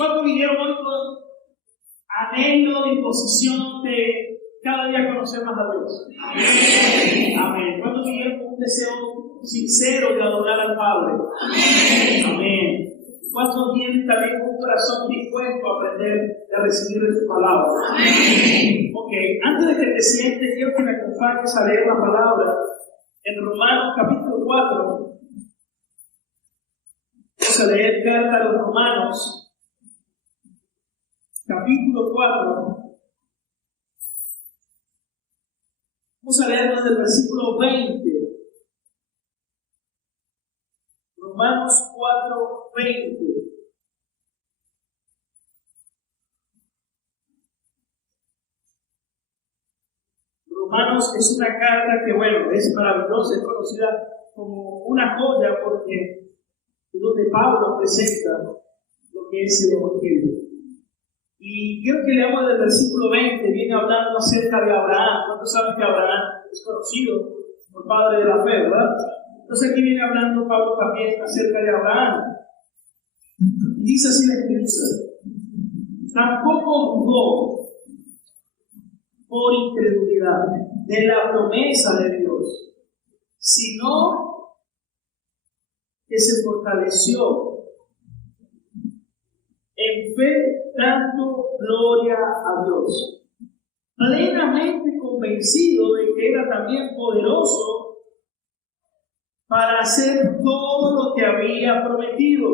¿Cuántos vinieron hoy con anhelo, disposición de cada día conocer más a Dios? Amén. Amén. ¿Cuántos vinieron con un deseo sincero de adorar al Padre? Amén. Amén. ¿Cuántos tienen también un corazón dispuesto a aprender a recibir de su palabra? Amén. Ok, antes de que te sientes, quiero que me acompañes a leer la palabra en Romanos capítulo 4. Vamos a leer carta a los Romanos, capítulo 4. Vamos a leer desde el versículo 20. Romanos 4, 20. Romanos es una carta que, bueno, es maravillosa, es conocida como una joya porque es donde Pablo presenta lo que es el Evangelio. Y quiero que leamos del versículo 20, viene hablando acerca de Abraham. ¿Cuántos saben que Abraham es conocido por padre de la fe, verdad? Entonces aquí viene hablando Pablo también acerca de Abraham. Y dice así la Escritura: tampoco dudó por incredulidad de la promesa de Dios, sino que se fortaleció en fe dando gloria a Dios, plenamente convencido de que era también poderoso para hacer todo lo que había prometido,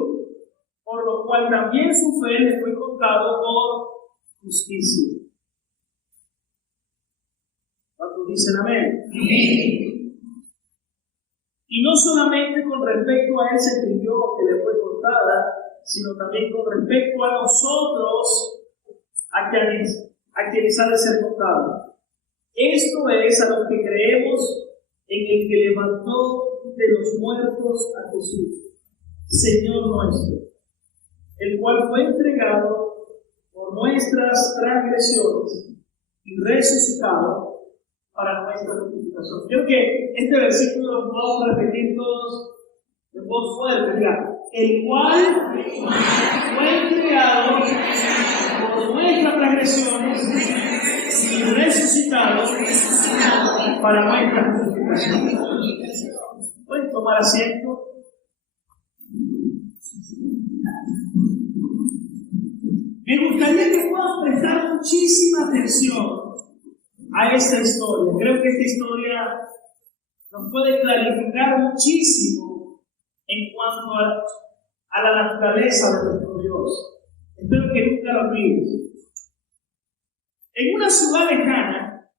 por lo cual también su fe le fue contado por justicia. ¿Cuántos dicen amén? Amén. Y no solamente con respecto a ese creyó que le fue contada, sino también con respecto a nosotros, a quienes ha de ser contado. Esto es a los que creemos en el que levantó de los muertos a Jesús, Señor nuestro, el cual fue entregado por nuestras transgresiones y resucitado para nuestra justificación. Creo que este versículo lo podemos repetir todos de voz fuerte, diga, el cual fue entregado por nuestras transgresiones y resucitado para nuestra justificación. ¿Pueden tomar asiento? Me gustaría que puedan prestar muchísima atención a esta historia. Creo que esta historia nos puede clarificar muchísimo en cuanto a la naturaleza de nuestro Dios. Espero que nunca lo olvides. En una ciudad lejana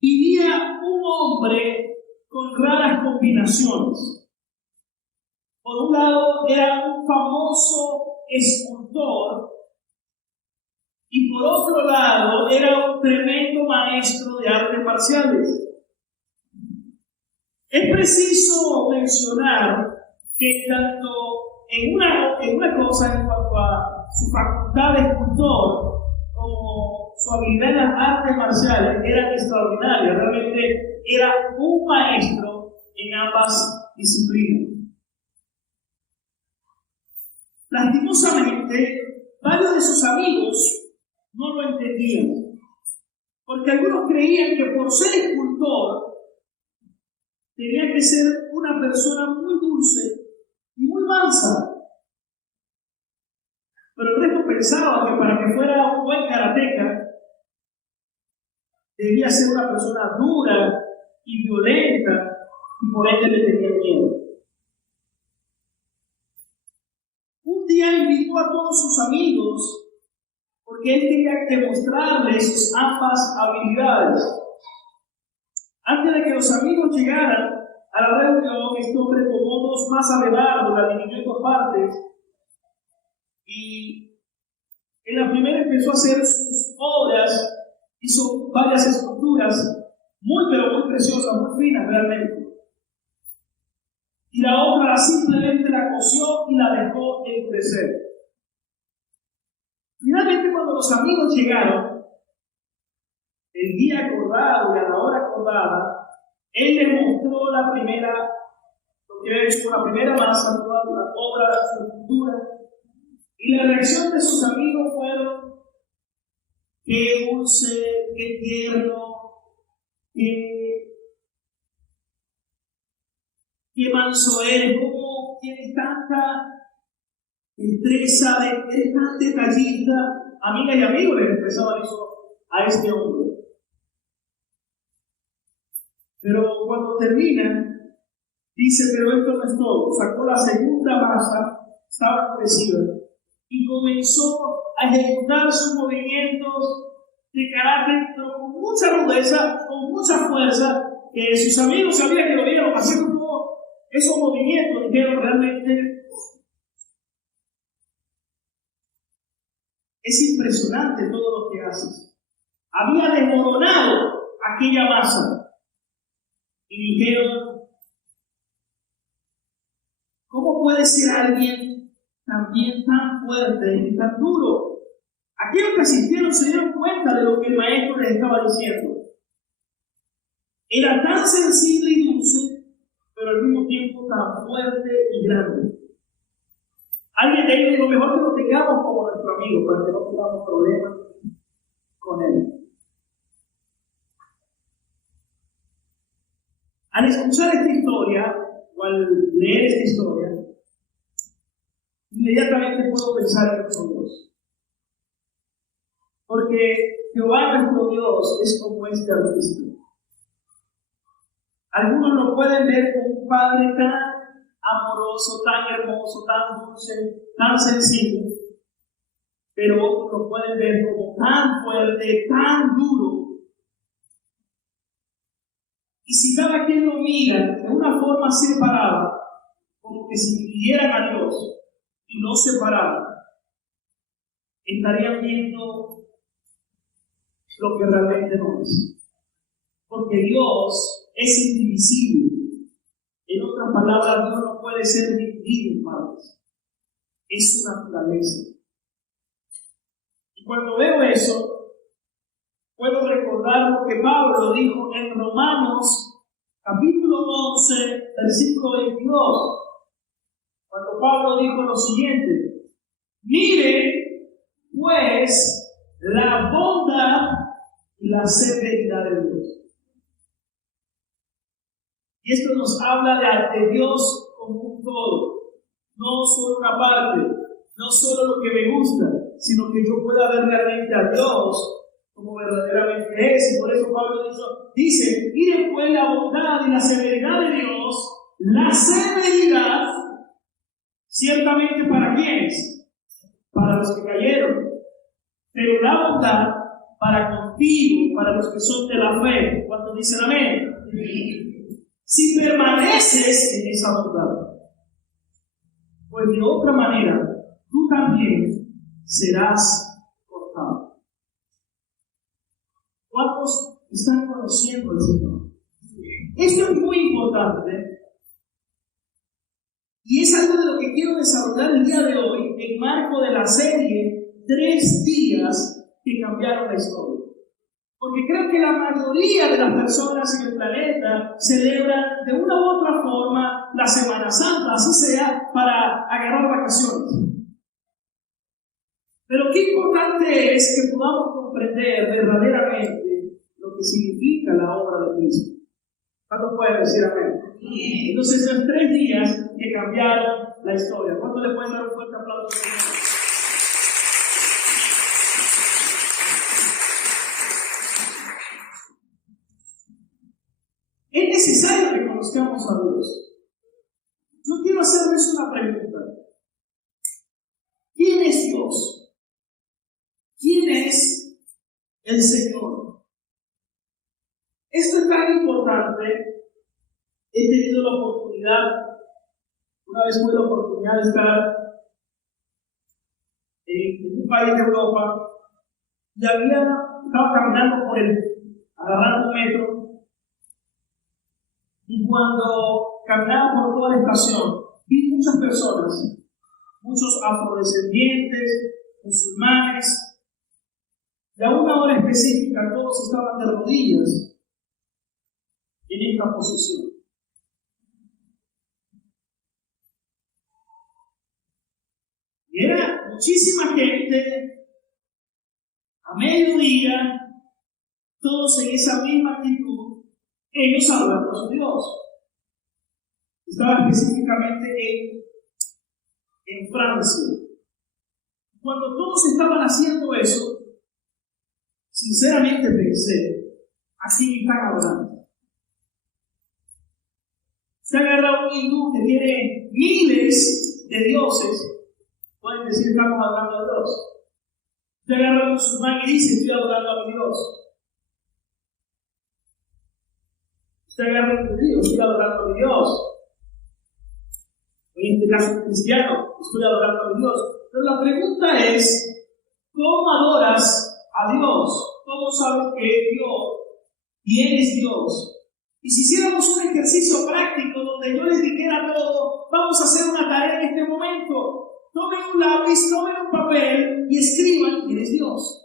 vivía un hombre con raras combinaciones. Por un lado, era un famoso escultor, y por otro lado, era un tremendo maestro de artes marciales. Es preciso mencionar que tanto en una cosa, en cuanto a su facultad de escultor, como su habilidad en las artes marciales, eran extraordinarias. Realmente era un maestro en ambas disciplinas. Lastimosamente, varios de sus amigos no lo entendían, porque algunos creían que por ser escultor tenía que ser una persona muy dulce y muy mansa. Pero el resto pensaba que para que fuera un buen karateca debía ser una persona dura y violenta, y por ende le tenía miedo. Un día invitó a todos sus amigos porque él quería demostrarles sus ambas habilidades. Antes de que los amigos llegaran a la reunión, este hombre tomó dos masas de barro, la dividió en dos partes, y en la primera empezó a hacer sus obras, hizo varias esculturas, pero muy preciosas, muy finas realmente. Y la otra simplemente la cosió y la dejó endurecer. Finalmente, cuando los amigos llegaron, el día acordado y a la hora acordada, él le mostró lo que había hecho con la primera masa, toda la obra, su escultura, Y la reacción de sus amigos fueron: qué dulce, qué tierno, qué manso eres, cómo tienes tanta destreza, eres tan detallista. Amigas y amigos les expresaban eso a este hombre. Pero cuando termina, dice: pero esto no es todo. Sacó la segunda masa, estaba endurecida, y comenzó a ejecutar sus movimientos de carácter, pero con mucha rudeza, con mucha fuerza, que sus amigos sabían que lo vieron haciendo todos esos movimientos, dijeron: realmente es impresionante todo lo que haces. Había desmoronado aquella masa. Y dijeron: ¿cómo puede ser alguien también tan fuerte y tan duro? Aquellos que asistieron se dieron cuenta de lo que el maestro les estaba diciendo. Era tan sensible y dulce, pero al mismo tiempo tan fuerte y grande. Alguien de ellos dijo: mejor que lo tengamos como nuestro amigo, para que no tengamos problemas con él. Al escuchar esta historia, o al leer esta historia, inmediatamente puedo pensar en nuestro Dios. Porque Jehová nuestro Dios es como este artista. Algunos lo pueden ver como un padre tan amoroso, tan hermoso, tan dulce, tan sensible. Pero otros lo pueden ver como tan fuerte, tan duro. Y si cada quien lo mira de una forma separada, como que si vivieran a Dios y no separaran, estarían viendo lo que realmente no es. Porque Dios es indivisible. En otras palabras, Dios no puede ser dividido en partes. Es su naturaleza. Y cuando veo eso, puedo recordar lo que Pablo dijo en Romanos, capítulo 11, versículo 22. Cuando Pablo dijo lo siguiente: mire, pues, la bondad y la severidad de Dios. Y esto nos habla de Dios como un todo, no solo una parte, no solo lo que me gusta, sino que yo pueda ver realmente a Dios como verdaderamente es. Y por eso Pablo dice: miren pues la bondad y la severidad de Dios. La severidad, ciertamente, ¿para quiénes? Para los que cayeron. Pero la bondad para contigo, para los que son de la fe. ¿Cuántos dicen amén? Si permaneces en esa bondad, pues de otra manera tú también serás cortado. ¿Cuántos están conociendo al Señor? Esto es muy importante y es algo de lo que quiero desarrollar el día de hoy en marco de la serie 3 días que cambiaron la historia. Porque creo que la mayoría de las personas en el planeta celebran de una u otra forma la Semana Santa, así sea para agarrar vacaciones. Pero qué importante es que podamos comprender verdaderamente lo que significa la obra de Cristo. ¿Cuánto pueden decir amén? Entonces, son 3 días que cambiaron la historia. ¿Cuánto le pueden dar un fuerte aplauso? Es necesario que conozcamos a Dios. Yo quiero hacerles una pregunta. ¿Quién es Dios? ¿Quién es el Señor? Esto es tan importante. He tenido la oportunidad, una vez tuve la oportunidad de estar en un país de Europa y estaba caminando agarrando un metro, y cuando caminaba por toda la estación vi muchas personas, muchos afrodescendientes, musulmanes, y a una hora específica todos estaban de rodillas en esta posición. Y era muchísima gente, a mediodía, todos en esa misma actitud, ellos adorando a su Dios. Estaba específicamente en Francia. Cuando todos estaban haciendo eso, sinceramente pensé, aquí están hablando. Se agarra un hindú que tiene miles de dioses, pueden decir que estamos adorando a Dios. Se agarra un musulmán y dice, estoy adorando a mi Dios. Se agarra un judío, estoy adorando a mi Dios. En este caso, un cristiano, estoy adorando a mi Dios. Pero la pregunta es, ¿cómo adoras a Dios? ¿Cómo sabes que es Dios? ¿Quién es Dios? Y si hiciéramos un ejercicio práctico donde yo les dijera todo, vamos a hacer una tarea en este momento. Tomen un lápiz, tomen un papel y escriban quién es Dios.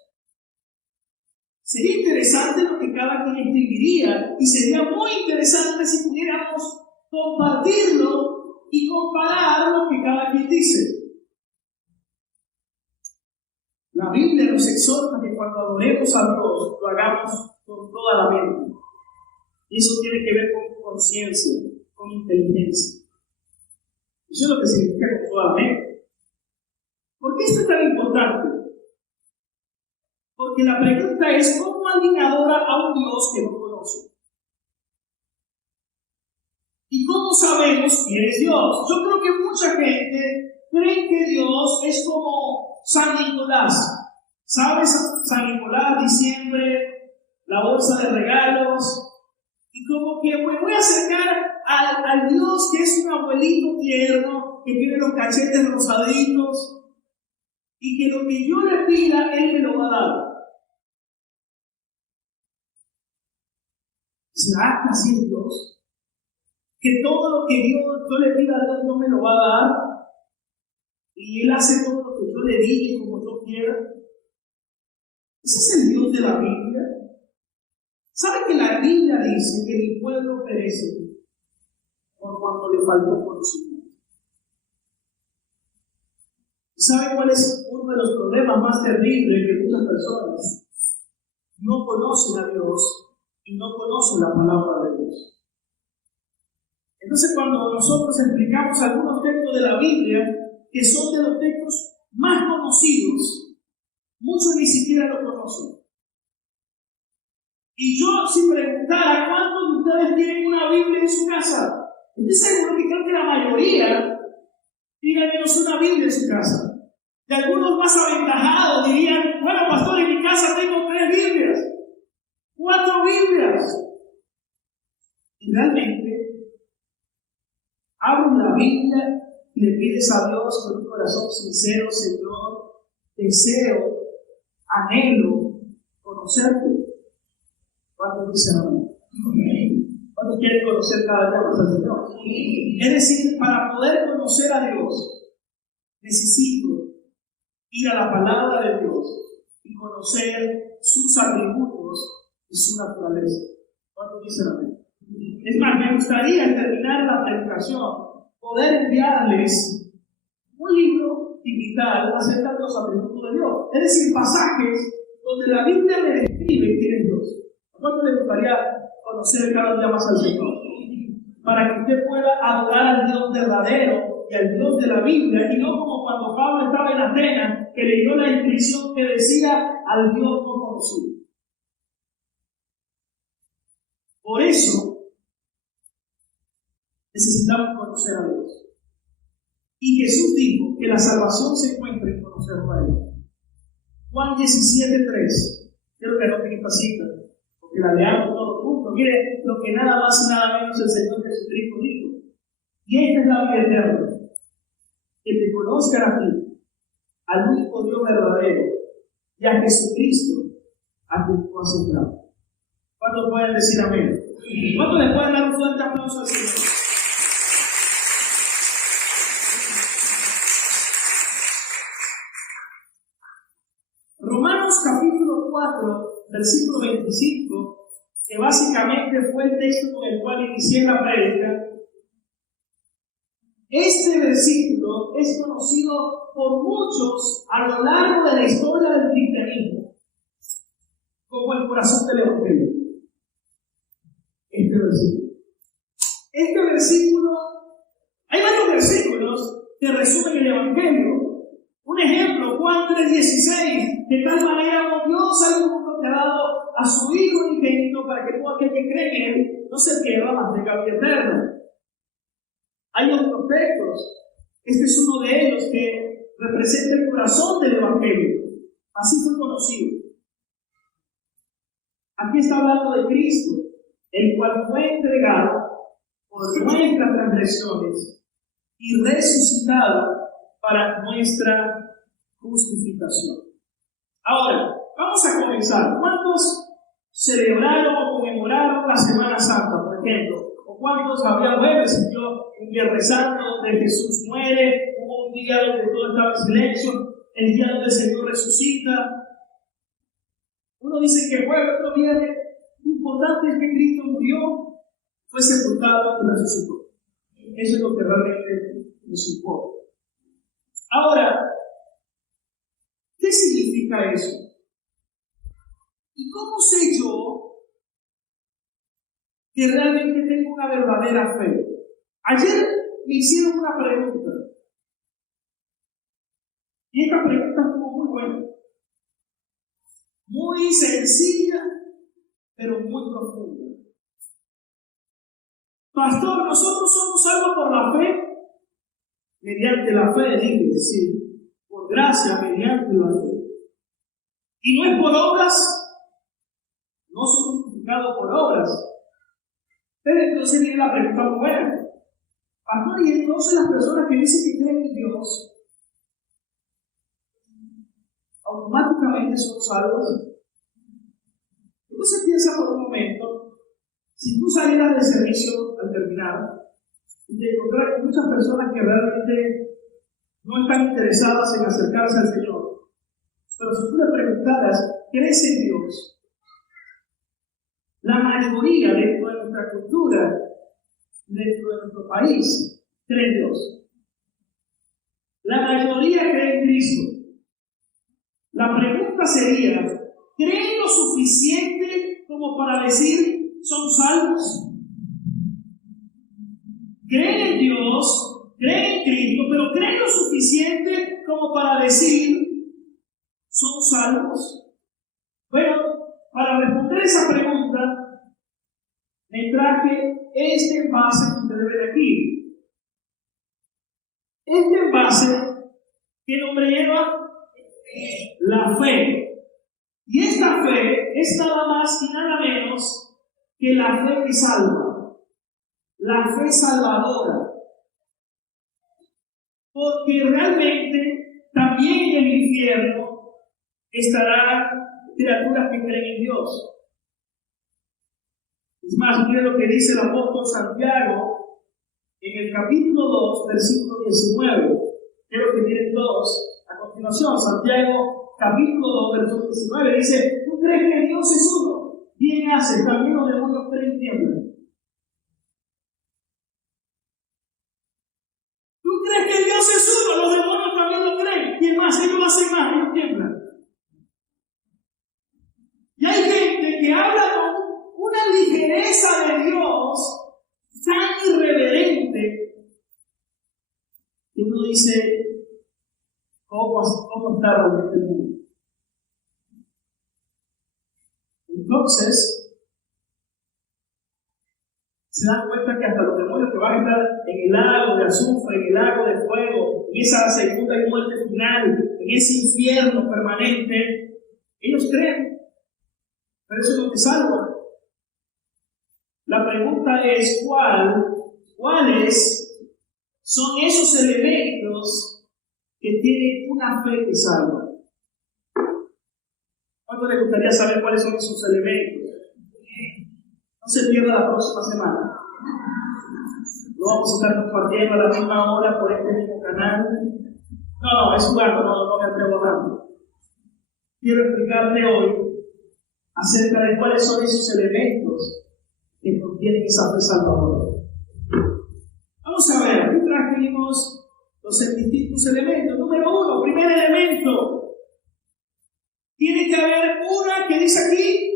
Sería interesante lo que cada quien escribiría y sería muy interesante si pudiéramos compartirlo y comparar lo que cada quien dice. La Biblia nos exhorta que cuando adoremos a Dios lo hagamos con toda la mente. Y eso tiene que ver con conciencia, con inteligencia. Eso es lo que significa con toda la mente. ¿Por qué esto es tan importante? Porque la pregunta es, ¿cómo alguien adora a un Dios que no conoce? ¿Y cómo sabemos quién es Dios? Yo creo que mucha gente cree que Dios es como San Nicolás. ¿Sabes? San Nicolás, diciembre, la bolsa de regalos. Y como que me voy a acercar al Dios que es un abuelito tierno, que tiene los cachetes rosaditos, y que lo que yo le pida, Él me lo va a dar. ¿Será que así es Dios? Que todo lo que yo le pida a Dios no me lo va a dar, y Él hace todo lo que yo le diga y como yo quiera. ¿Ese es el Dios de la Biblia? ¿Sabe que la Biblia dice que mi pueblo perece por cuanto le faltó conocimiento? ¿Sabe cuál es uno de los problemas más terribles que muchas personas no conocen a Dios y no conocen la palabra de Dios? Entonces, cuando nosotros explicamos algunos textos de la Biblia que son de los textos más conocidos, muchos ni siquiera lo conocen. Y yo, si preguntara cuántos de ustedes tienen una Biblia en su casa, estoy seguro que creo que la mayoría tiene al menos una Biblia en su casa. Y algunos más aventajados dirían, bueno, pastor, en mi casa tengo 3 Biblias, 4 Biblias. Y realmente, abres la Biblia y le pides a Dios con un corazón sincero, Señor, deseo, anhelo conocerte. ¿Cuántos dicen amén? ¿Cuántos quieren conocer cada día más al Señor? Es decir, para poder conocer a Dios, necesito ir a la palabra de Dios y conocer sus atributos y su naturaleza. ¿Cuántos dicen amén? Es más, me gustaría al terminar la predicación poder enviarles un libro digital acerca de los atributos de Dios. Es decir, pasajes donde la Biblia me describe quién es Dios. ¿A cuánto le gustaría conocer cada día más al Señor? Para que usted pueda adorar al Dios verdadero y al Dios de la Biblia, y no como cuando Pablo estaba en Atenas, que leyó la inscripción que decía al Dios no conocido. Por eso necesitamos conocer a Dios. Y Jesús dijo que la salvación se encuentra en conocerlo a Él. Juan 17:3. Quiero que anoten esta cita, porque la leamos todos juntos. Mire lo que nada más y nada menos el Señor Jesucristo dijo. Y esta es la vida eterna, que te conozcan a ti, al único Dios verdadero, y a Jesucristo, a quien tú has enviado. ¿Cuántos pueden decir amén? ¿Cuántos le pueden dar un fuerte aplauso al Señor? Romanos capítulo 4, versículo 25, que básicamente fue el texto con el cual inicié la prédica, Este versículo es conocido por muchos a lo largo de la historia del cristianismo como el corazón del Evangelio. Este versículo, hay varios versículos que resumen el Evangelio. Un ejemplo, Juan 3:16, de tal manera amó Dios al mundo que ha dado a su Hijo unigénito para que todo aquel que cree en Él no se pierda, mas tenga vida eterna. Hay otros textos, este es uno de ellos que representa el corazón del Evangelio. Así fue conocido. Aquí está hablando de Cristo, el cual fue entregado por nuestras transgresiones y resucitado para nuestra justificación. Ahora, vamos a comenzar. ¿Cuántos celebraron o conmemoraron la Semana Santa, por ejemplo? ¿O cuántos había jueves, un Viernes Santo donde Jesús muere, hubo un día donde todo estaba en silencio, el día donde el Señor resucita? Uno dice que jueves, otro viernes. Lo importante es que Cristo murió, fue sepultado y resucitó. Eso es lo que realmente nos importa. Ahora, ¿qué significa eso? ¿Y cómo sé yo que realmente tengo una verdadera fe? Ayer me hicieron una pregunta. Y esta pregunta estuvo muy buena. Muy sencilla, pero muy profunda. Pastor, ¿nosotros somos salvos por la fe? Mediante la fe, dije, sí. Por gracia, mediante la fe. Y no es por obras, no somos justificados por obras. Pero entonces viene la pregunta muy buena. Pastor, y entonces las personas que dicen que creen en Dios, automáticamente son salvos. Entonces piensa por un momento, si tú salieras del servicio al terminar y te encontraras con muchas personas que realmente no están interesadas en acercarse al Señor, pero si tú le preguntaras, ¿crees en Dios? La mayoría dentro de nuestra cultura, dentro de nuestro país, cree en Dios. La mayoría cree en Cristo. La pregunta sería, ¿creen lo suficiente como para decir son salvos? Creen en Dios, creen en Cristo, pero ¿creen lo suficiente como para decir son salvos? Bueno, para responder esa pregunta, me traje este envase que ustedes ven aquí. Este envase, ¿qué nombre lleva? La fe. Y esta fe es nada más y nada menos que la fe que salva, la fe salvadora. Porque realmente también en el infierno estarán criaturas que creen en Dios. Es más, miren lo que dice el apóstol Santiago en el capítulo 2, versículo 19. Quiero que miren todos. A continuación, Santiago, capítulo 2, versículo 19, dice, ¿tú crees que Dios es uno? Bien haces, también los demonios creen y tiemblan. ¿Tú crees que Dios es uno? Los demonios también lo creen. Y más, ellos hacen más, ellos tiemblan. Y hay gente que habla con una ligereza de Dios tan irreverente que uno dice, ¿cómo está realmente el mundo? Entonces, se dan cuenta que hasta los demonios que van a estar en el lago de azufre, en el lago de fuego, en esa segunda y muerte final, en ese infierno permanente, ellos creen, pero eso es lo que salva. La pregunta es, ¿cuáles son esos elementos que tienen una fe que salva? ¿Cuánto le gustaría saber cuáles son esos elementos? No se pierda la próxima semana. Lo vamos a estar compartiendo a la misma hora por este mismo canal. No, es jugando, no me atrevo tanto. Quiero explicarle hoy acerca de cuáles son esos elementos que contienen esa fe salvadora. Vamos a ver, aquí traje vimos los distintos elementos. Número uno, primer elemento. Tiene que haber una que dice aquí,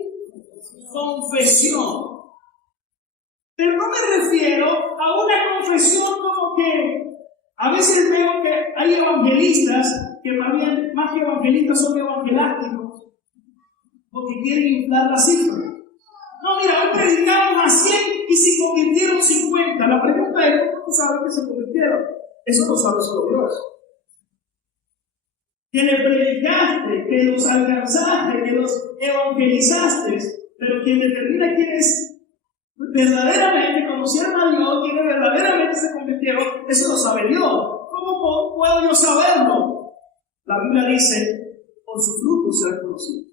confesión. Pero no me refiero a una confesión como que a veces veo que hay evangelistas que más que evangelistas son evangelásticos porque quieren inflar la cifra. No, mira, hoy predicamos a 100 y se convirtieron 50. La pregunta es, ¿cómo tú sabes que se convirtieron? Eso lo sabe solo Dios. Que le predicaste, que los alcanzaste, que los evangelizaste, pero quien determina quién es verdaderamente conocieron a Dios, quienes verdaderamente se convirtieron, eso lo sabe Dios. ¿Cómo puedo yo saberlo? La Biblia dice, por sus frutos serán conocidos.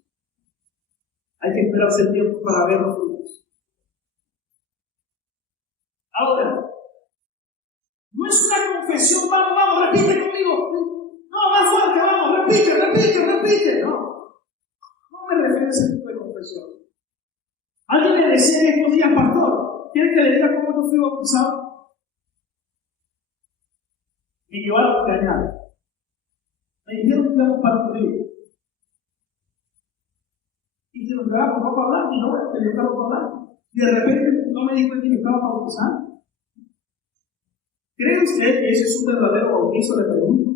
Hay que esperarse el tiempo para ver los frutos. Ahora, no es una confesión, vamos, repite conmigo. No, más fuerte, vamos, repite. No me refiero a ese tipo de confesión. Alguien me decía en estos días, pastor, ¿quiere que le diga cómo yo fui bautizado? Me llevaron a engañar. Me dijeron que íbamos para un río. Y que nos llevamos ropa blanca, y no, que yo estaba ropa blanca. Y de repente no me di cuenta que me estaba bautizando. ¿Cree usted que ese es un verdadero bautizo? Le pregunto.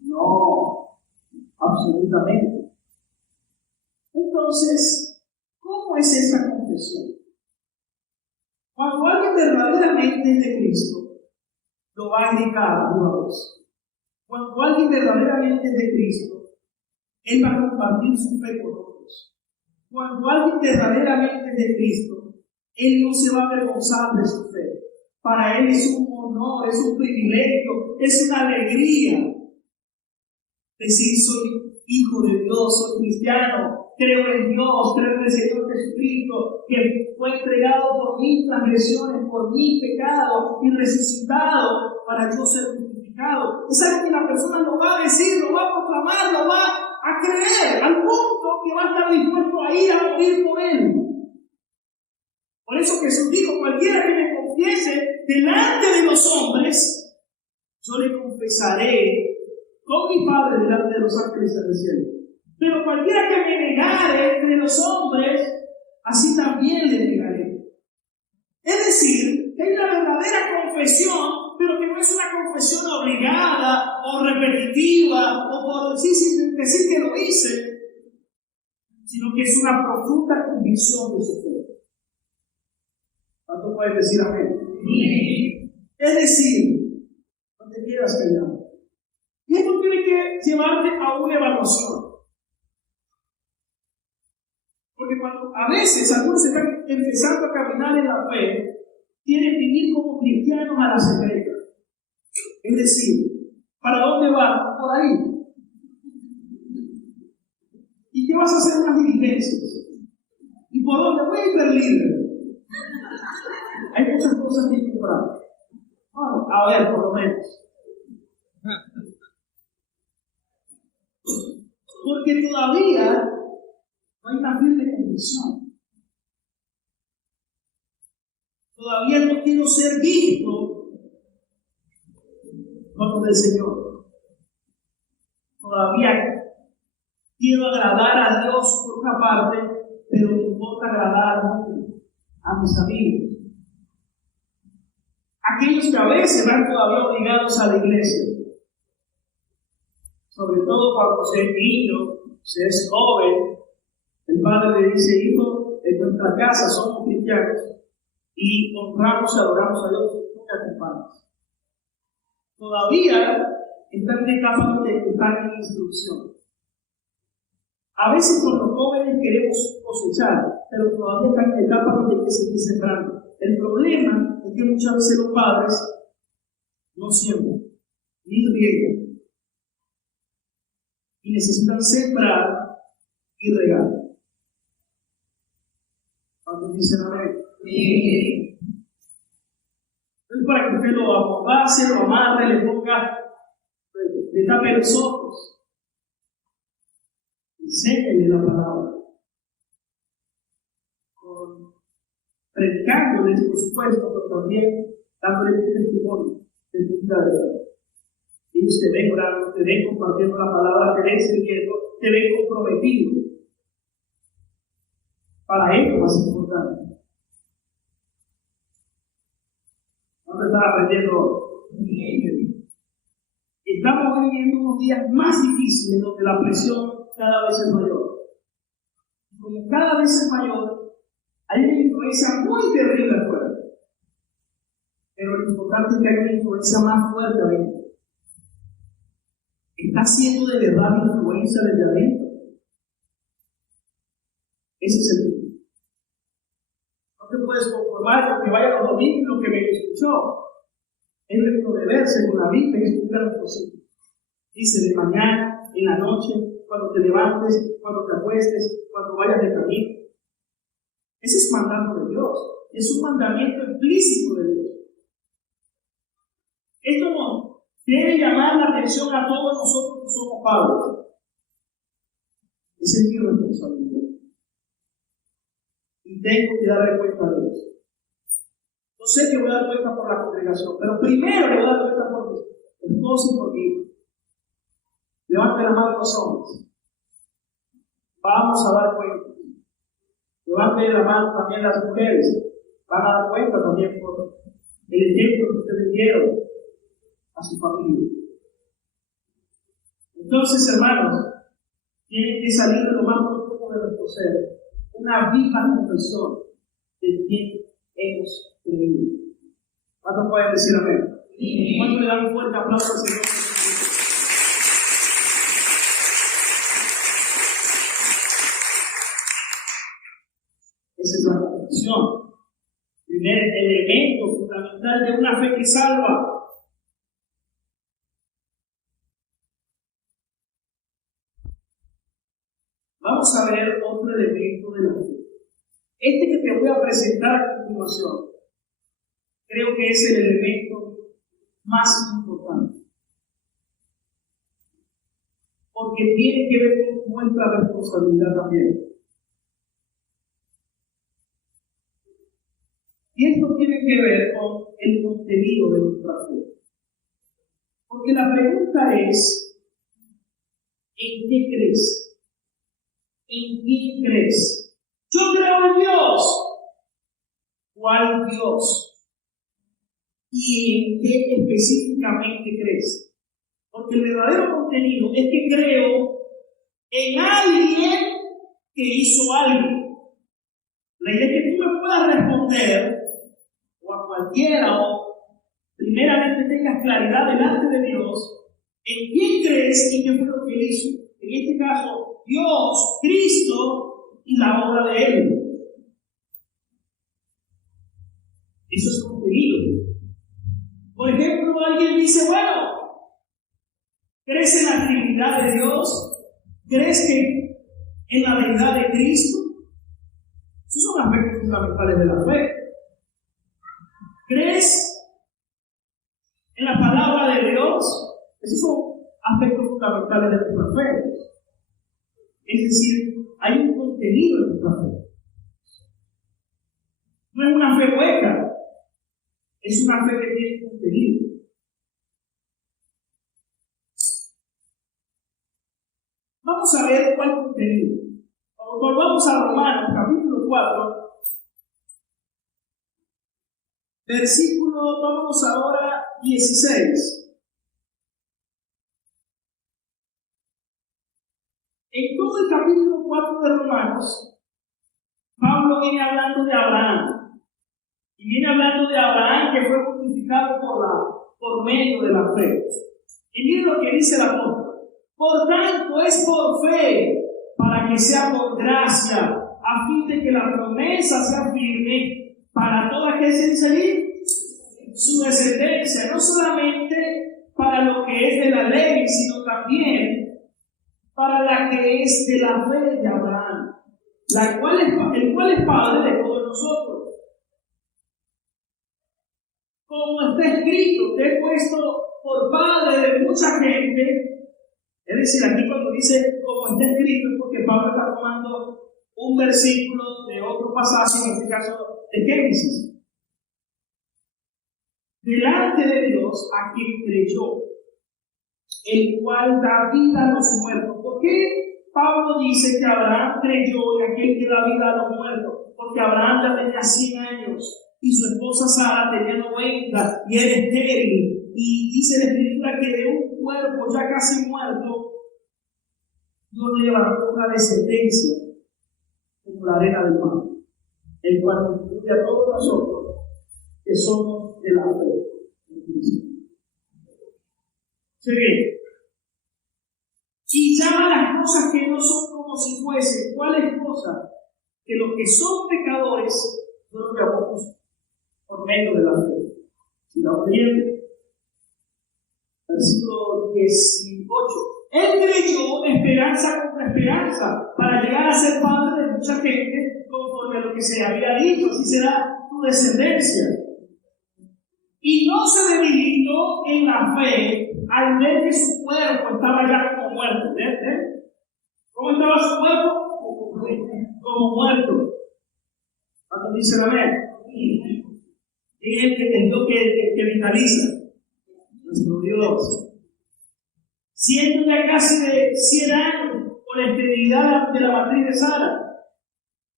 No, absolutamente. Entonces, ¿cómo es esta confesión? Cuando alguien verdaderamente es de Cristo, lo va a indicar a una voz. Cuando alguien verdaderamente es de Cristo, él va a compartir su fe con otros. Cuando alguien verdaderamente es de Cristo, él no se va a avergonzar de su fe. Para él es un honor, es un privilegio, es una alegría decir: soy hijo de Dios, soy cristiano, creo en Dios, creo en el Señor Jesucristo, que fue entregado por mis transgresiones, por mis pecados y resucitado para yo ser justificado. Es algo que la persona lo va a decir, lo va a proclamar, lo va a creer, al punto que va a estar dispuesto a ir a morir por él. Por eso Jesús dijo: cualquiera que me confiese delante de los hombres, yo le confesaré con mi Padre delante de los ángeles del cielo. Pero cualquiera que me negare entre los hombres, así también le negaré. Es decir, que hay una verdadera confesión, pero que no es una confesión obligada o repetitiva o por decir que lo hice, sino que es una profunda convicción de su fe. ¿Cuánto puedes decir amén? Sí. Es decir, no te quedas callado. Y esto tiene que llevarte a una evaluación. Porque cuando a veces algunos están empezando a caminar en la fe, quieren vivir como cristianos a la secreta. Es decir, ¿para dónde va? Por ahí. ¿Y qué vas a hacer en las diligencias? ¿Y por dónde? Voy a hiperlibre. Hay muchas cosas que comprar. Bueno, a ver, por lo menos. Porque todavía no hay una firme convicción. Todavía no quiero ser visto como del Señor. Todavía quiero agradar a Dios por una parte, pero me importa agradar a mis amigos. Aquellos que a veces van todavía obligados a la iglesia. Sobre todo cuando se es niño, se es joven, el padre le dice: hijo, en nuestra casa somos cristianos y honramos y adoramos a Dios, no me acompañes. Todavía están en etapa donde están en instrucción. A veces con los jóvenes queremos cosechar, pero todavía están en etapa donde hay que seguir sembrando. El problema es que muchas veces los padres no siembran, ni riegan, y necesitan sembrar y regar. Cuando dicen amén. Sí. No es para que usted lo apodace, lo amarre, le ponga, le tape los ojos. Enséñele la palabra. Predicándoles, por supuesto, pero también dándole testimonio vida de fe. Ellos te ven orando, te ven compartiendo la palabra, te ven sirviendo, te ven comprometido. Para ellos es más importante. ¿Dónde están aprendiendo? Estamos viviendo unos días más difíciles donde la presión cada vez es mayor. Y como cada vez es mayor, hay una influencia muy terrible afuera. Pero lo importante es que hay una influencia más fuerte adentro. ¿Está siendo de verdad influencia desde adentro? Ese es el punto. No te puedes conformar con que vaya los domingos lo que me escuchó. Es nuestro deber, según la Biblia, explicar los posibles. Dice de mañana, en la noche, cuando te levantes, cuando te acuestes, cuando vayas de camino. Ese es mandato de Dios. Es un mandamiento implícito de Dios. Esto nos debe llamar la atención a todos nosotros que somos padres. Esa es mi responsabilidad. Y tengo que darle cuenta a Dios. Yo sé que voy a dar cuenta por la congregación, pero primero le voy a dar cuenta por mi esposo y por mi hijo. Levanten la mano los hombres. Vamos a dar cuenta. Levanten la mano también las mujeres. Van a dar cuenta también por el ejemplo que ustedes dieron a su familia. Entonces, hermanos, tienen que salir de lo más profundo de nuestro ser una viva confesión de quién hemos creído. ¿Cuántos pueden decir amén? ¿Cuántos le dan un fuerte aplauso al Señor? Esa es la confesión. Primer elemento fundamental de una fe que salva. Vamos a ver otro elemento de la fe. Este que te voy a presentar a continuación, creo que es el elemento más importante. Porque tiene que ver con nuestra responsabilidad también. Y esto tiene que ver con el contenido de nuestra fe. Porque la pregunta es, ¿en qué crees? ¿En quién crees? Yo creo en Dios. ¿Cuál Dios? ¿Y en qué específicamente crees? Porque el verdadero contenido es que creo en alguien que hizo algo. La idea es que tú me puedas responder, o a cualquiera, o primeramente tengas claridad delante de Dios, en quién crees y qué fue lo que él hizo. En este caso, Dios, Cristo y la obra de Él. Eso es contenido. Por ejemplo, alguien dice, bueno, ¿crees en la Trinidad de Dios? ¿Crees que en la deidad de Cristo? Esos son aspectos fundamentales de la fe. ¿Crees en la palabra de Dios? Esos son aspectos fundamentales de nuestra fe. Es decir, hay un contenido en nuestra fe. No es una fe hueca, es una fe que tiene contenido. Vamos a ver cuál contenido. Volvamos a Romanos, capítulo 4, versículo, vámonos ahora 16. En todo el capítulo 4 de Romanos, Pablo viene hablando de Abraham. Y viene hablando de Abraham que fue justificado por medio de la fe. Y miren lo que dice el apóstol. Por tanto, es por fe, para que sea por gracia, a fin de que la promesa sea firme para toda aquel que dice allí, su descendencia, no solamente para lo que es de la ley, sino también para la que es de la fe de Abraham, el cual es padre de todos nosotros. Como está escrito, te he puesto por padre de mucha gente. Es decir, aquí cuando dice como está escrito es porque Pablo está tomando un versículo de otro pasaje, en este caso de Génesis. delante de Dios a quien creyó, el cual da vida a los muertos. ¿Por qué Pablo dice que Abraham creyó en aquel que da vida a los muertos? Porque Abraham ya tenía 100 años y su esposa Sara tenía 90 y era estéril. Y dice la Escritura que de un cuerpo ya casi muerto, Dios le levantó una descendencia como la arena del mar, el cual incluye a todos nosotros que somos de la fe en Cristo. ¿Se ve? Y llama las cosas que no son como si fuesen. ¿Cuáles cosas? Que los que son pecadores no los llamamos por medio de la fe. Si la oyen, versículo 18. Él creyó esperanza contra esperanza para llegar a ser padre de mucha gente conforme a lo que se había dicho. Así será tu descendencia. Y no se debilitó en la fe al ver que su cuerpo estaba ya como muerto. ¿Cómo estaba su cuerpo? Como muerto. ¿Cuántos dicen amén? Es el Dios que vitaliza. Nuestro Dios. Siendo ya casi de 100 años con la esterilidad de la matriz de Sara.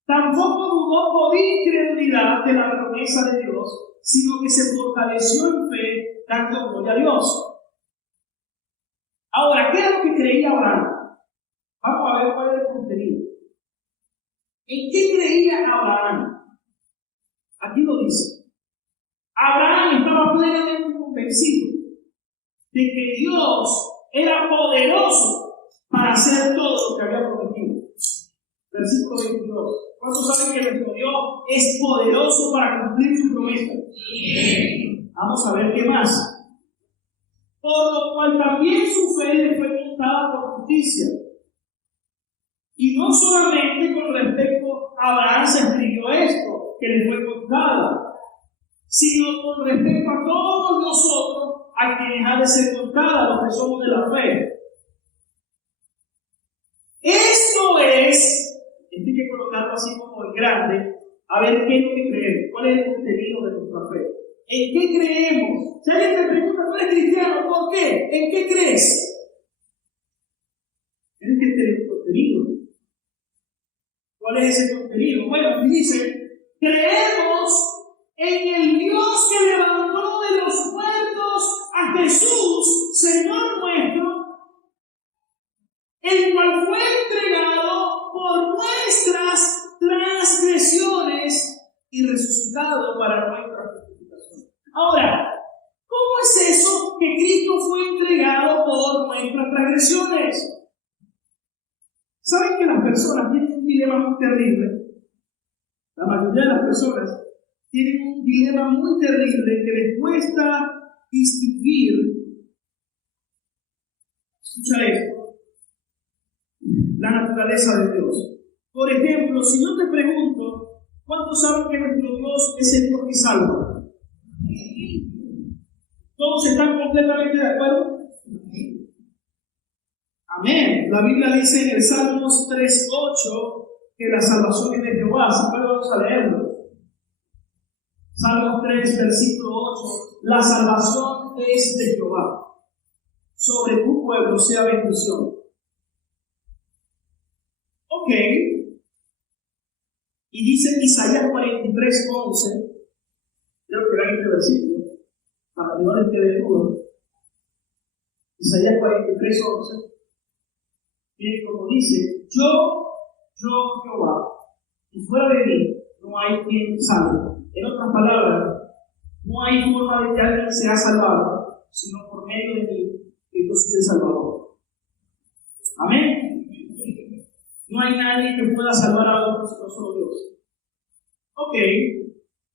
Tampoco dudó por incredulidad de la promesa de Dios, sino que se fortaleció en fe, dando gloria a Dios. Ahora, ¿qué es lo que creía Abraham? Vamos a ver cuál es el contenido. ¿En qué creía Abraham? Aquí lo dice. Abraham estaba plenamente convencido de que Dios era poderoso para hacer todo lo que había prometido. Versículo 22. ¿Cuántos saben que nuestro Dios es poderoso para cumplir su promesa? Vamos a ver qué más. Por lo cual también su fe le fue contada por justicia. Y no solamente con respecto a Abraham se escribió esto, que le fue contada, sino con respecto a todos nosotros, a quienes ha de ser contada, los que somos de la fe. Esto es, hay que colocarlo así como en grande, a ver qué es lo que creemos, cuál es el contenido de nuestra fe. ¿En qué creemos? Si alguien te pregunta, ¿tú eres cristiano? ¿Por qué? ¿En qué crees? Tienes que tener un contenido. ¿Cuál es ese contenido? Bueno, dice, creemos en el Dios que levantó de los muertos a Jesús, Señor nuestro, el cual fue entregado por nuestras transgresiones y resucitado para nuestra justificación. Ahora, ¿cómo es eso que Cristo fue entregado por nuestras transgresiones? ¿Saben que las personas tienen un dilema muy terrible? La mayoría de las personas tienen un dilema muy terrible que les cuesta distinguir, escucha esto, la naturaleza de Dios. Por ejemplo, si yo te pregunto, ¿cuántos saben que nuestro Dios es el Dios que salva? ¿Todos están completamente de acuerdo? Amén. La Biblia dice en el Salmos 3:8 que la salvación es de Jehová. Así que vamos a leerlo. Salmos 3, versículo 8. La salvación es de Jehová. Sobre tu pueblo sea bendición. Ok. Y dice Isaías 43:11. Creo que era este versículo, para que no les quede duda. Isaías 43:11. Y como dice, yo Jehová, y fuera de mí no hay quien salve. En otras palabras, no hay forma de que alguien sea salvado, sino por medio de mí, que yo soy el Salvador. Amén. No hay nadie que pueda salvar a otros, no solo Dios. Ok,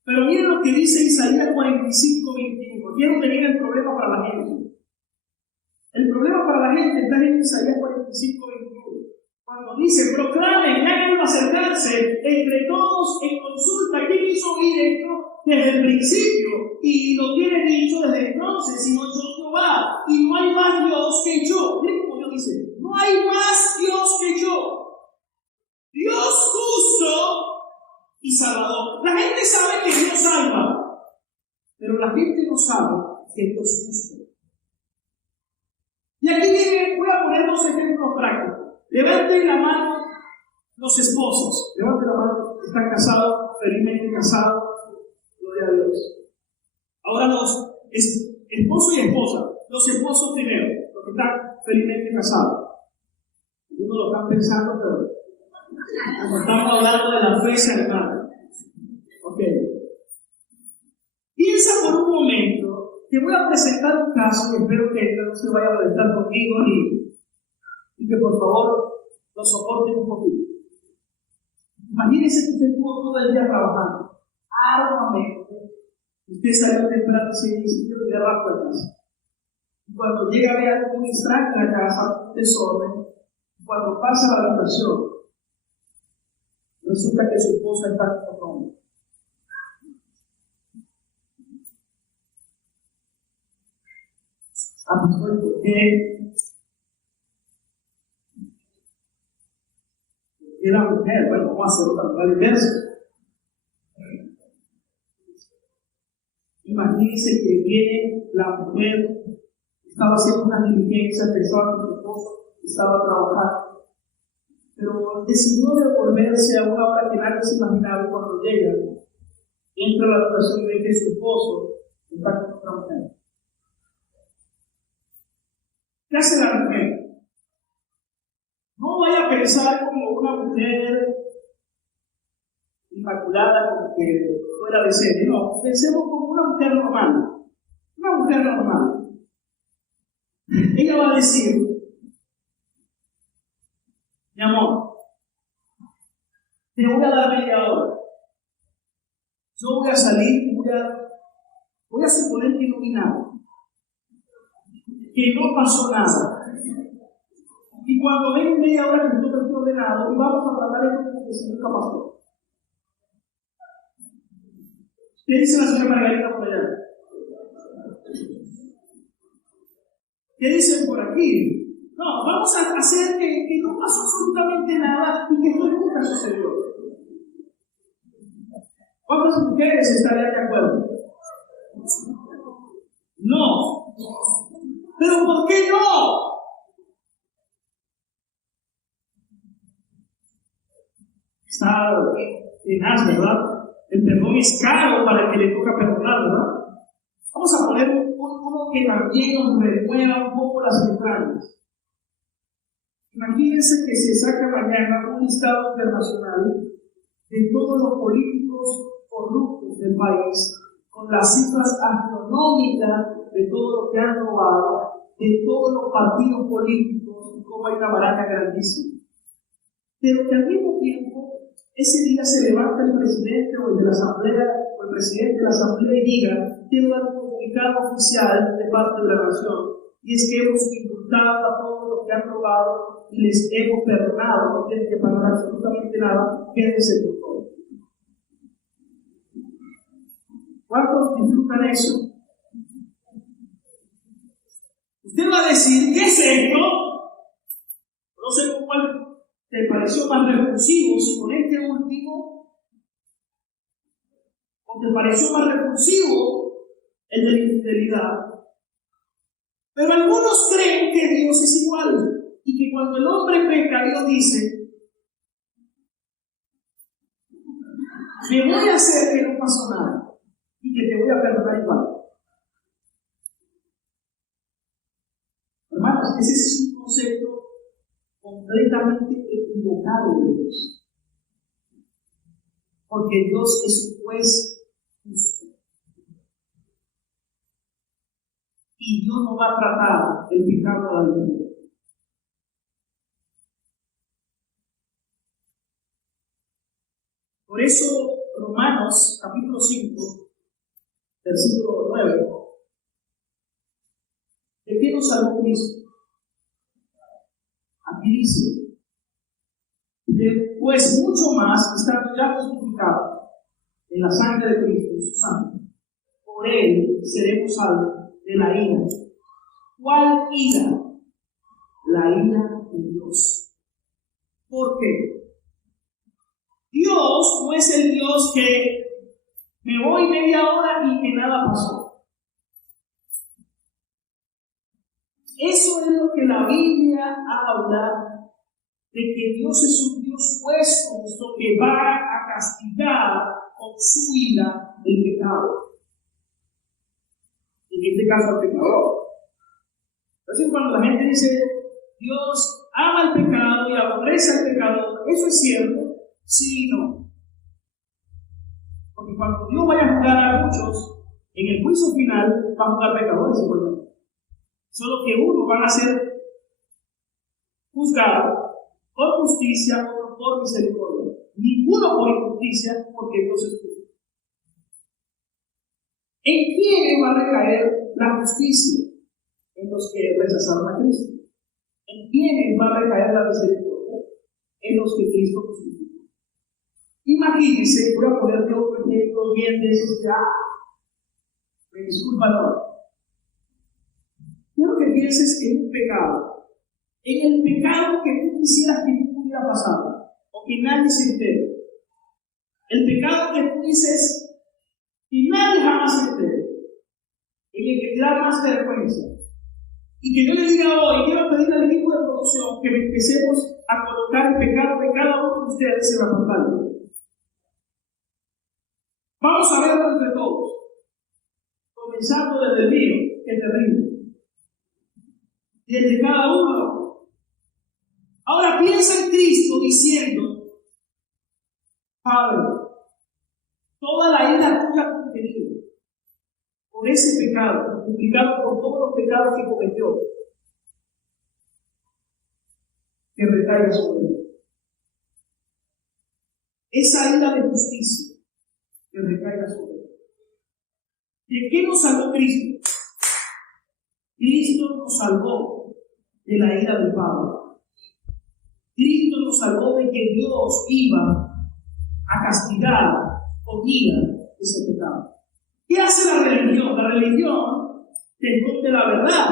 pero miren lo que dice Isaías 45:21. Quiero tener el problema para la gente. El problema para la gente está en Isaías 45:21. Cuando dice, proclamen, háganlo acercarse entre todos en consulta. ¿Quién hizo oír esto desde el principio? Y lo tiene dicho desde entonces, sino yo Jehová. Y no hay más Dios que yo. Miren cómo Dios dice, no hay más Dios que yo. Dios justo y salvador. La gente sabe que Dios salva, pero la gente no sabe que Dios justo. Y aquí voy a poner dos ejemplos prácticos. Levanten la mano los esposos. Levanten la mano, están casados, felizmente casados. Gloria a Dios. Ahora los esposo y esposa. Los esposos primero, los que están felizmente casados. Algunos lo están pensando, pero estamos hablando de la fe hermana. Ok. Piensa por un momento. Te voy a presentar un caso y espero que no se vaya a molestar conmigo y que por favor lo soporten un poquito. Imagínense que usted estuvo todo el día trabajando arduamente. Usted salió temprano y dice: quiero llegar a la puerta. Y cuando llega a ver algún extraño en la casa, un desorden. Cuando pasa a la habitación, resulta que su esposa está con otro hombre. ¿Por qué? Y la mujer, bueno, vamos a hacer otra cosa inversa. Imagínense que viene la mujer, estaba haciendo una diligencia, pensaba que su esposo estaba trabajando, pero decidió devolverse a una hora que nadie se imaginaba. Cuando llega, entra a la habitación y ve que su esposo está con otra mujer. ¿Qué hace la mujer? No vaya a pensar como una mujer inmaculada, como que fuera de serie. No, pensemos como una mujer normal. Una mujer normal. Ella va a decir: mi amor, te voy a dar media hora. Yo voy a salir y voy a suponer que no vi nada. Que no pasó nada. Y cuando ven media hora que todo está ordenado, y vamos a tratar esto como que si nunca pasó. ¿Qué dice la señora Margarita por allá? ¿Qué dicen por aquí? No, vamos a hacer que no pasó absolutamente nada y que esto nunca sucedió. ¿Cuántas mujeres estarían de acuerdo? No. ¿Pero por qué no? Está tenaz, ¿verdad? El perdón es caro para el que le toca perdonar, ¿verdad? Vamos a poner uno que también nos remueva un poco las entrañas. Imagínense que se saca mañana un listado internacional de todos los políticos corruptos del país, con las cifras astronómicas de todo lo que han robado, de todos los partidos políticos, y cómo hay una baraja grandísima. Pero que al mismo tiempo, ese día se levanta el presidente o el de la asamblea, o el presidente de la asamblea y diga: quiero dar un comunicado oficial de parte de la nación, y es que hemos indultado a todos los que han robado y les hemos perdonado, no tienen que pagar absolutamente nada, quédense por todo. ¿Cuántos disfrutan eso? Usted va a decir: ¿qué es esto? No sé cuál te pareció más repulsivo, si con este último, o te pareció más repulsivo el de la infidelidad. Pero algunos creen que Dios es igual y que cuando el hombre peca, Dios dice: me voy a hacer que no pasó nada y que te voy a perdonar igual. Hermanos, ese es un concepto completamente equivocado de Dios. Porque Dios es un juez justo. Y Dios no va a tratar el pecado de la vida. Por eso, Romanos, capítulo 5, versículo 9, ¿de qué nos salvó Cristo? Aquí dice: pues mucho más, estando ya justificados en la sangre de Cristo, en su sangre, por él seremos salvos de la ira. ¿Cuál ira? La ira de Dios. ¿Por qué? Dios no es el Dios que me voy media hora y que nada pasó. Eso es lo que la Biblia habla, de que Dios es un Dios justo que va a castigar con su ira el pecado. En este caso al pecador. Entonces cuando la gente dice, Dios ama el pecado y aborrece al pecador, ¿eso es cierto? Sí y no. Porque cuando Dios vaya a juzgar a muchos, en el juicio final va a juzgar pecadores igualmente. Solo que unos van a ser juzgados por justicia, otros por misericordia. Ninguno por injusticia, porque Dios es justo. ¿En quién va a recaer la justicia? En los que rechazaron a Cristo. ¿En quiénes va a recaer la misericordia? En los que Cristo justificó. Imagínense, voy a poner otro ejemplo bien de esos que, me disculpa, no. Quiero que pienses en un pecado. En el pecado que tú quisieras que no pudiera pasar, o que nadie se entere. El pecado que tú dices que nadie jamás se entere. En el que te da más vergüenza. Y que yo le diga hoy, quiero pedir al equipo de producción que empecemos a colocar el pecado de cada uno de ustedes en la pantalla. Vamos a verlo entre todos. Comenzando desde el mío, que es terrible. Y el de cada uno. Ahora piensa en Cristo diciendo, Padre, toda la ira tuya contenida por ese pecado, multiplicado por todos los pecados que cometió, que recaiga sobre él. Esa ira de justicia que recaiga sobre él. ¿De qué nos salvó Cristo? Cristo nos salvó de la ira del Padre. Cristo nos salvó de que Dios iba a castigar con ira ese pecado. ¿Qué hace la religión? La religión te esconde la verdad.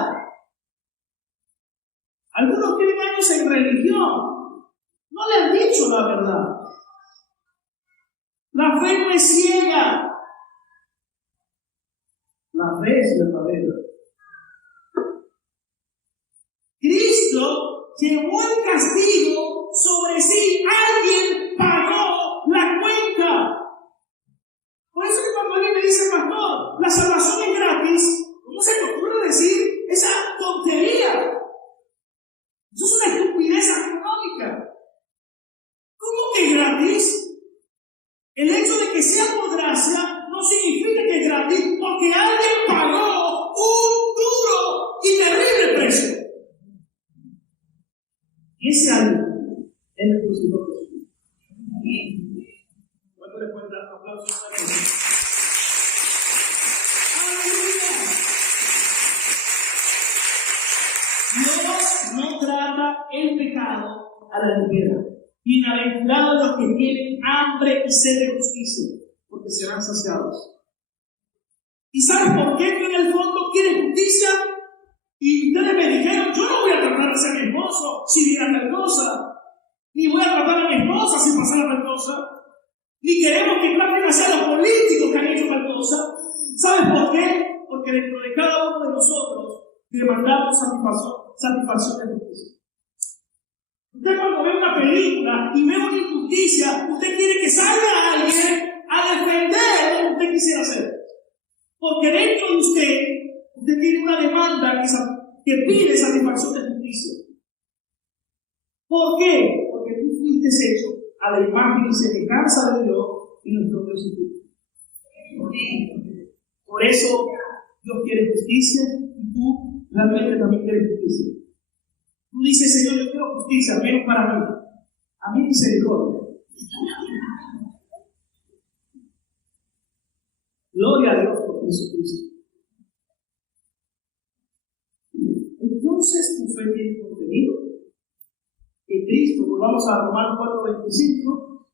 Algunos tienen años en religión, no le han dicho la verdad. La fe no es ciega. La fe es verdadera. Cristo llevó el castigo sobre sí. Alguien pagó la cuenta. Por eso que cuando alguien me dice, pastor, la salvación es gratis, ¿cómo se te ocurre decir esa tontería? Eso es una estupidez astronómica. ¿Cómo que es gratis? El hecho de que sea por gracia no significa que es gratis, porque alguien pagó un duro y terrible precio. Y ese alguien es el crucificado de Jesús. ¿Cuánto le pueden dar un aplauso a esta gente? Dios no trata el pecado a la ligera. Bienaventurados los que tienen hambre y sed de justicia, porque serán saciados. ¿Y saben por qué que en el fondo quieren justicia? Y ustedes me dijeron, yo no voy a tratar de ser mi esposo si diera tal cosa, ni voy a tratar a mi esposa si pasara tal cosa, ni queremos que prácticamente sean los políticos que han hecho tal cosa. ¿Saben por qué? Porque dentro de cada uno de nosotros demandamos satisfacción de justicia. Usted cuando ve una película y ve una injusticia, usted quiere que salga alguien a defender lo que usted quisiera hacer. Porque dentro de usted tiene una demanda que pide satisfacción de justicia. ¿Por qué? Porque tú fuiste hecho a la imagen y semejanza de Dios y nuestro Dios es justo. Por eso Dios quiere justicia y tú realmente también quieres justicia. Tú dices, Señor, yo quiero justicia, menos para mí. A mí misericordia. Gloria a Dios por Jesucristo. Entonces tu fe tiene contenido. En Cristo, volvamos a Romanos 4:25.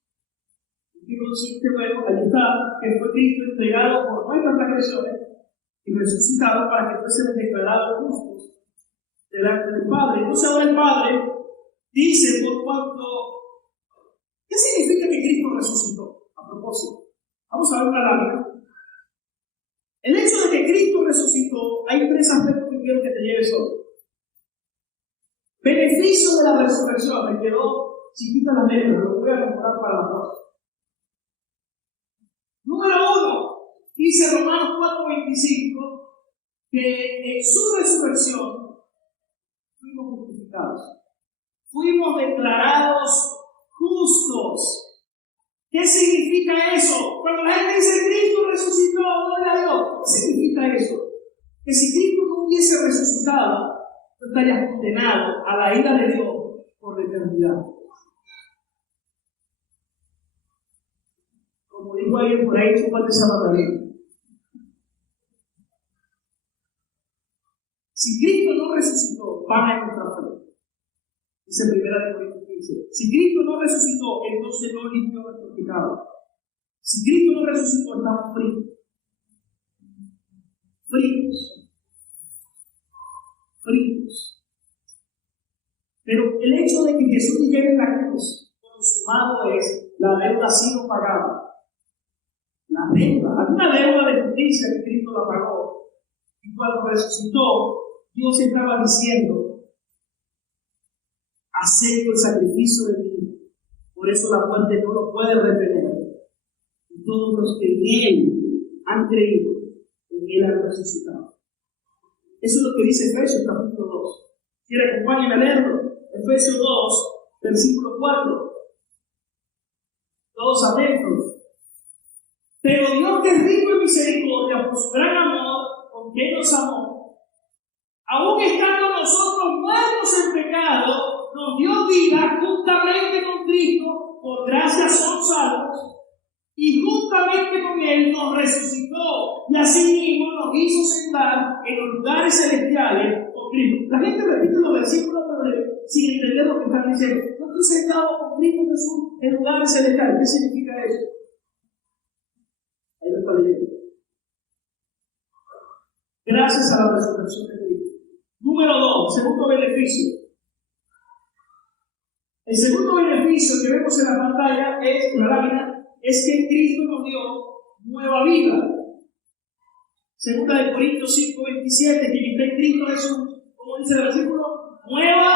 Quiero decirte, bueno, ahí está, que fue Cristo entregado por nuestras transgresiones y resucitado para que fuésemos declarados justos delante del Padre. Entonces ahora el Padre dice, por cuanto, ¿qué significa que Cristo resucitó? A propósito, vamos a ver una lámina. El hecho de que Cristo resucitó, hay tres aspectos que quiero que te lleves hoy. Beneficio de la resurrección. Me quedó chiquita la letra, lo voy a mejorar para la próxima. Número 1, dice Romanos 4:25, que en su resurrección fuimos justificados. Fuimos declarados justos. ¿Qué significa eso? Cuando la gente dice Cristo resucitó, gloria a Dios, ¿qué significa eso? Que si Cristo no hubiese resucitado, tú estarías condenado a la ira de Dios por la eternidad. Como dijo alguien por ahí, chúpate esa batalla. Si Cristo no resucitó, van a nuestra fe. Dice 1 Corintios 15. Si Cristo no resucitó, entonces no limpió nuestro pecado. Si Cristo no resucitó, estamos fríos. Fríos. Pero el hecho de que Jesús dijera en la cruz, consumado es, la deuda ha sido pagada. La deuda, alguna deuda de justicia que Cristo la pagó. Y cuando resucitó, Dios estaba diciendo, acepto el sacrificio de mí. Por eso la muerte no lo puede retener. Y todos los que en Él han creído, en Él han resucitado. Eso es lo que dice Efesios capítulo 2. ¿Quiere acompañarme a leerlo? Efesios 2, versículo 4. Todos atentos. Pero Dios, que es rico en misericordia, por su gran amor, con que nos amó, aun estando nosotros muertos en pecado, nos dio vida juntamente con Cristo, por gracia son salvos, y juntamente con Él nos resucitó, y así mismo nos hizo sentar en los lugares celestiales con Cristo. La gente repite los versículos sin entender lo que están diciendo. No estoy sentado con Cristo Jesús en lugares celestiales. ¿Qué significa eso? Ahí lo está leyendo. Gracias a la resurrección de Cristo. Número 2, segundo beneficio. El segundo beneficio que vemos en la pantalla, en la lámina, es que Cristo nos dio nueva vida. Segunda de Corintios 5:27, quien está en Cristo Jesús, como dice el versículo, nueva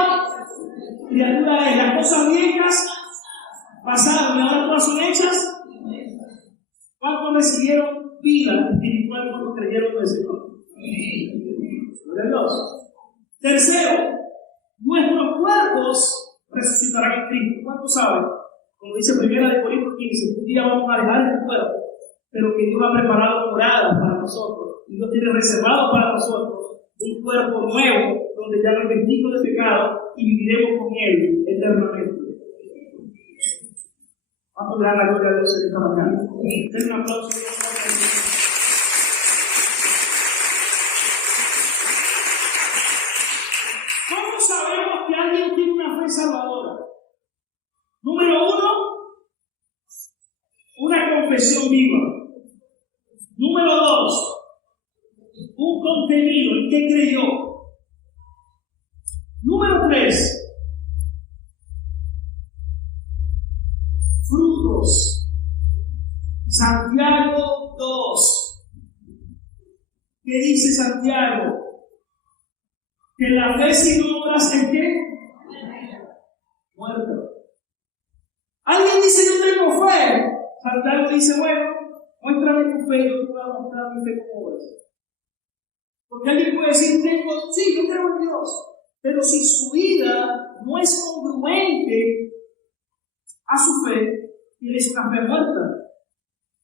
criatura es. Las cosas viejas pasaron y ahora todas son hechas. ¿Cuántos recibieron vida espiritual cuando creyeron en el Señor? Gloria a Dios. Tercero, nuestros cuerpos resucitarán en Cristo. ¿Cuántos saben? Como dice 1 Corintios 15, un día vamos a dejar el cuerpo, pero que Dios ha preparado moradas para nosotros. Y Dios tiene reservado para nosotros un cuerpo nuevo, donde ya no hay vestigio de pecado y viviremos con Él eternamente. Vamos a dar la gloria a Dios en esta mañana. Den un aplauso. ¿Cómo sabemos que alguien tiene una fe salvadora? Número 1, una confesión viva. Número 2, un contenido, ¿en qué creyó? Número 3, frutos. Santiago 2. ¿Qué dice Santiago? Que la fe sin obras es ¿qué? Muerta. Alguien dice, yo tengo fe. Santiago dice, bueno, muéstrame tu fe, yo te voy a mostrar mi fe como obras. Porque alguien puede decir, sí, yo creo en Dios. Pero si su vida no es congruente a su fe, tienes una fe muerta.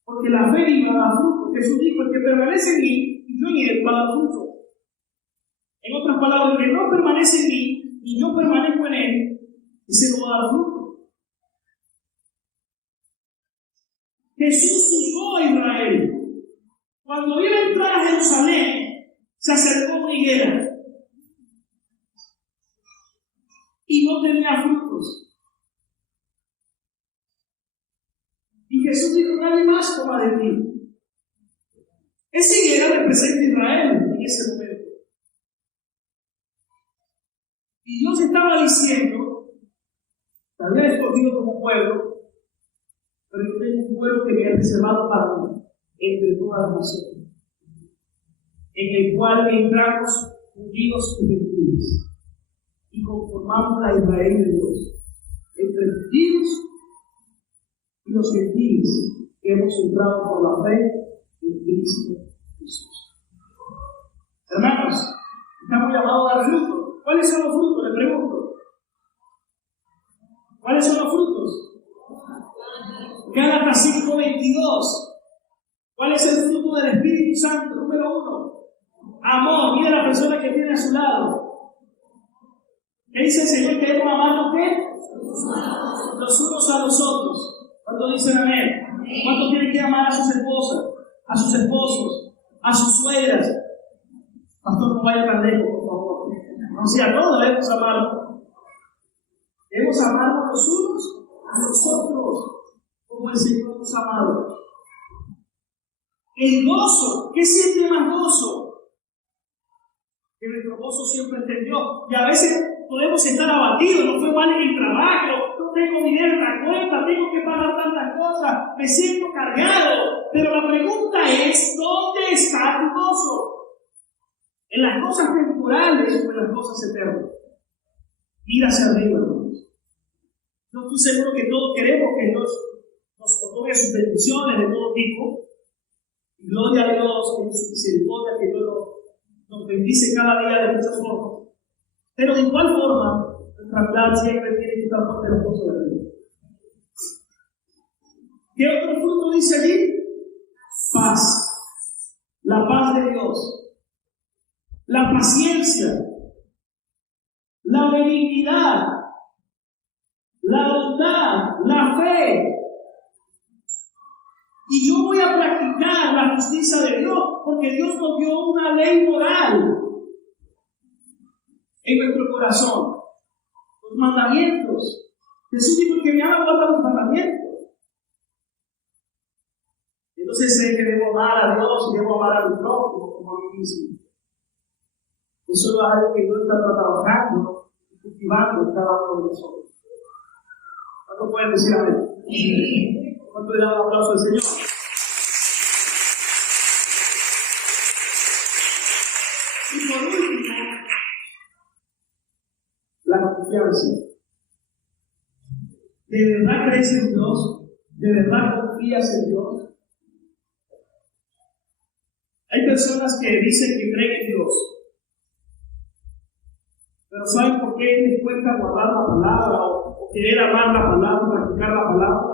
Porque la fe viva da fruto. Jesús dijo, el que permanece en mí y yo en él va a dar fruto. En otras palabras, el que no permanece en mí y yo permanezco en él, ese no va a dar fruto. Jesús juzgó a Israel. Cuando iba a entrar a Jerusalén, se acercó a una higuera y no tenía frutos. Y Jesús dijo, nadie más coma de ti. Esa higuera representa a Israel en ese momento. Y Dios estaba diciendo, te había escogido como pueblo, pero yo tengo un pueblo que me ha reservado para mí, entre todas las naciones, en el cual entramos judíos y gentiles. y conformamos la Israel de Dios, entre los judíos y los gentiles que hemos entrado por la fe en Cristo Jesús. Hermanos, estamos llamados a dar frutos. ¿Cuáles son los frutos? Le pregunto. ¿Cuáles son los frutos? Gálatas 5:22. ¿Cuál es el fruto del Espíritu Santo? Número 1. Amor. Mira a la persona que tiene a su lado. ¿Qué dice el Señor? ¿Que debemos amarnos qué? Los unos a los otros. ¿Cuántos dicen amén? ¿Cuántos tienen que amar a sus esposas, a sus esposos, a sus suegras? Pastor, no vaya tan lejos, por favor. O sea, todos debemos amarnos. Debemos amarnos los unos a los otros, como el Señor nos ha amado. El gozo. ¿Qué siente más gozo? Que nuestro gozo siempre esté en Dios. Y a veces podemos estar abatidos, no fue mal en el trabajo, no tengo dinero en la cuenta, tengo que pagar tantas cosas, me siento cargado. Pero la pregunta es, ¿dónde está tu gozo? ¿En las cosas temporales o en las cosas eternas? Ir hacia arriba, hermanos. No estoy seguro que todos queremos que Dios nos otorgue sus bendiciones de todo tipo. Gloria a Dios, en su misericordia, que Dios nos bendice cada día de muchas formas. Pero de igual forma, nuestra plan siempre tiene que estar por las cosas de Dios. ¿Qué otro fruto dice allí? Paz. La paz de Dios. La paciencia. La benignidad. La bondad. La fe. Y yo voy a practicar la justicia de Dios, porque Dios nos dio una ley moral en nuestro corazón. Los mandamientos. Jesús dijo que me ama, guarda los mandamientos. Entonces sé que debo amar a Dios y debo amar a mi prójimo como a mí mismo. Eso es algo que Dios está trabajando y cultivando en cada uno de nosotros. ¿Cuánto pueden decir amén? ¿Cuánto le damos un aplauso al Señor? Y por último, la confianza. ¿De verdad crees en Dios? ¿De verdad confías en Dios? Hay personas que dicen que creen en Dios, pero ¿saben por qué les cuesta guardar la palabra o querer amar la palabra, practicar la palabra?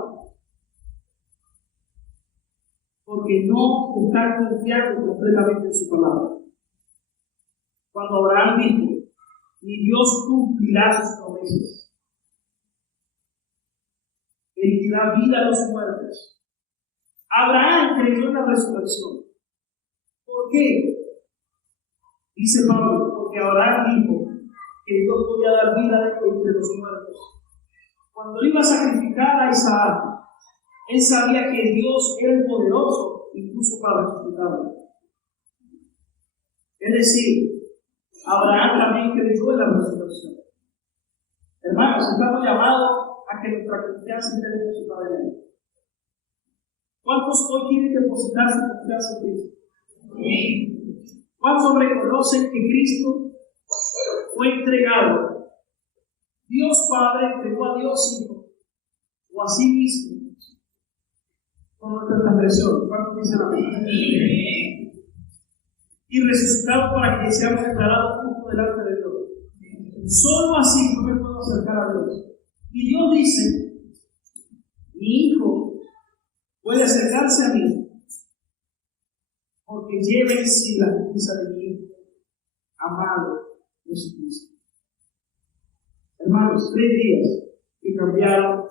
Porque no están confiando completamente en su palabra. Cuando Abraham dijo, mi Dios cumplirá sus promesas, Él da vida a los muertos. Abraham creyó en la resurrección. ¿Por qué? Dice Pablo, porque Abraham dijo que Dios podía dar vida entre los muertos. Cuando iba a sacrificar a Isaac, él sabía que Dios era el poderoso, incluso para resucitarlo. Es decir, Abraham también creyó en la resurrección. Hermanos, estamos llamados a que nuestra confianza esté depositada en Él. ¿Cuántos hoy quieren depositar su confianza en Cristo? ¿Cuántos reconocen que Cristo fue entregado? Dios Padre entregó a Dios Hijo, o a sí mismo, con nuestra transgresión. ¿Cuántos dicen amén? Y resucitado para que seamos declarados justos delante de Dios. Solo así no me puedo acercar a Dios. Y Dios dice, mi hijo puede acercarse a mí porque lleva en sí la justicia de mi hijo, amado Jesucristo. Hermanos, 3 días que cambiaron